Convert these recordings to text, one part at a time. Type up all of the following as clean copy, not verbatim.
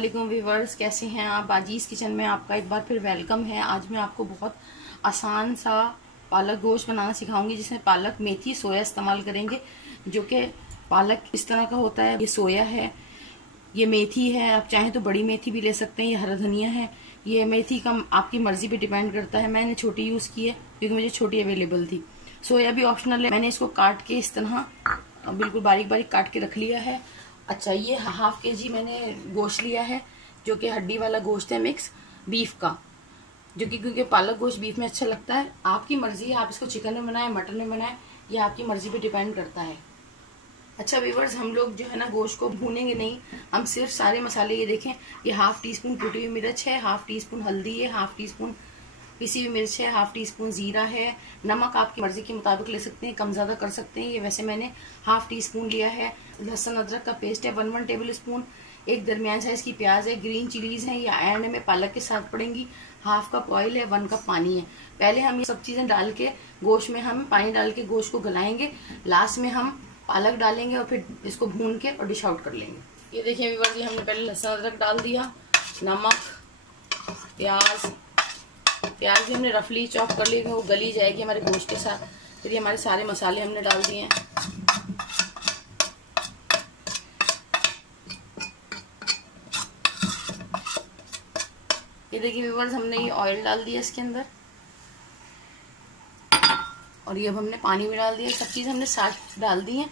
वालेकुम व्यूवर्स, कैसे हैं आप। बाजीज किचन में आपका एक बार फिर वेलकम है। आज मैं आपको बहुत आसान सा पालक गोश्त बनाना सिखाऊंगी, जिसमें पालक, मेथी, सोया इस्तेमाल करेंगे। जो कि पालक इस तरह का होता है, ये सोया है, ये मेथी है। आप चाहें तो बड़ी मेथी भी ले सकते हैं, ये हरा धनिया है। ये मेथी का आपकी मर्जी पे डिपेंड करता है। मैंने छोटी यूज की है क्योंकि मुझे छोटी अवेलेबल थी। सोया भी ऑप्शनल है। मैंने इसको काट के इस तरह बिल्कुल बारीक बारीक काट के रख लिया है। अच्छा, ये हाफ केजी मैंने गोश्त लिया है, जो कि हड्डी वाला गोश्त है, मिक्स बीफ का, जो कि क्योंकि पालक गोश्त बीफ में अच्छा लगता है। आपकी मर्जी है, आप इसको चिकन में बनाएं, मटन में बनाएं, ये आपकी मर्जी पे डिपेंड करता है। अच्छा व्यूवर्स, हम लोग जो है ना गोश्त को भूनेंगे नहीं, हम सिर्फ सारे मसाले, ये देखें, ये हाफ टी स्पून कुटी हुई मिर्च है, हाफ टी स्पून हल्दी है, हाफ टी स्पून पिसी हुई मिर्च है, हाफ टी स्पून जीरा है। नमक आपकी मर्जी के मुताबिक ले सकते हैं, कम ज्यादा कर सकते हैं। ये वैसे मैंने हाफ टी स्पून लिया है। लहसुन अदरक का पेस्ट है 1 टेबल स्पून। एक दरमियान साइज की प्याज है। ग्रीन चिलीज है, ये एंड में पालक के साथ पड़ेंगी। हाफ कप ऑयल है, 1 कप पानी है। पहले हम ये सब चीजें डाल के गोश्त में हम पानी डाल के गोश्त को गलाएंगे। लास्ट में हम पालक डालेंगे और फिर इसको भून के और डिश आउट कर लेंगे। ये देखिए व्यूअर्स, ये हमने पहले लहसुन अदरक डाल दिया, नमक, प्याज भी हमने रफली चॉप कर ली, वो गली जाएगी हमारे गोश्त के साथ। फिर ये हमारे सारे मसाले हमने डाल दिए हैं। ये देखिए व्यूअर्स, हमने ये ऑयल डाल दिया इसके अंदर, और ये अब हमने पानी भी डाल दिया। सब चीज़ हमने साथ डाल दी है।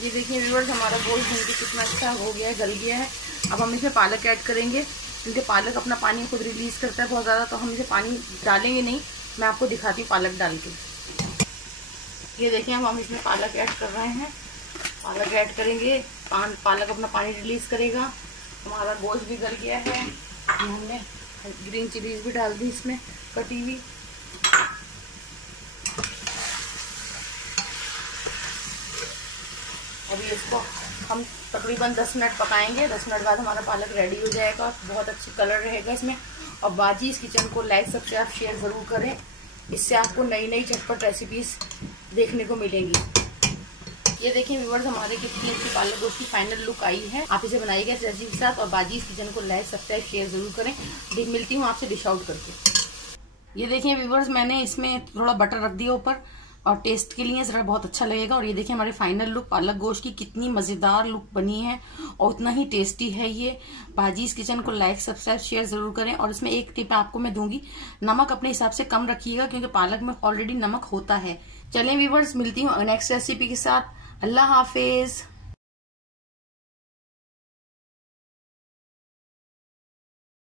ये देखिए व्यूअर्स, हमारा गोश्त भून के कितना अच्छा हो गया है, गल गया है। अब हम इसमें पालक ऐड करेंगे, क्योंकि पालक अपना पानी खुद रिलीज करता है बहुत ज़्यादा, तो हम इसे पानी डालेंगे नहीं। मैं आपको दिखाती हूँ पालक डाल के। ये देखिए, हम इसमें पालक ऐड कर रहे हैं। पालक ऐड करेंगे, पालक अपना पानी रिलीज करेगा। हमारा गोश्त भी गल गया है। हमने ग्रीन चिलीज भी डाल दी इसमें कटी हुई। अभी इसको हम तकरीबन 10 मिनट पकाएंगे। 10 मिनट बाद हमारा पालक रेडी हो जाएगा। बहुत अच्छी कलर रहेगा इसमें। और बाजीज किचन को लाइक, सब्सक्राइब, शेयर ज़रूर करें। इससे आपको नई नई झटपट रेसिपीज देखने को मिलेंगी। ये देखिए व्यूअर्स, हमारे कितनी अच्छी पालक गोश्त की फाइनल लुक आई है। आप इसे बनाइएगा इस रेसिपी के साथ। और बाजीज किचन को लाइक, सब्सक्राइब, शेयर ज़रूर करें। मिलती हूँ आपसे डिश आउट करके। ये देखिए व्यूअर्स, मैंने इसमें थोड़ा बटर रख दिया ऊपर, और टेस्ट के लिए ज़रा बहुत अच्छा लगेगा। और ये देखिए हमारी फाइनल लुक पालक गोश्त की कितनी मज़ेदार लुक बनी है, और उतना ही टेस्टी है ये। बाजीज किचन को लाइक, सब्सक्राइब, शेयर ज़रूर करें। और इसमें एक टिप आपको मैं दूंगी, नमक अपने हिसाब से कम रखिएगा, क्योंकि पालक में ऑलरेडी नमक होता है। चलें व्यूअर्स, मिलती हूँ नेक्स्ट रेसिपी के साथ। अल्लाह हाफिज।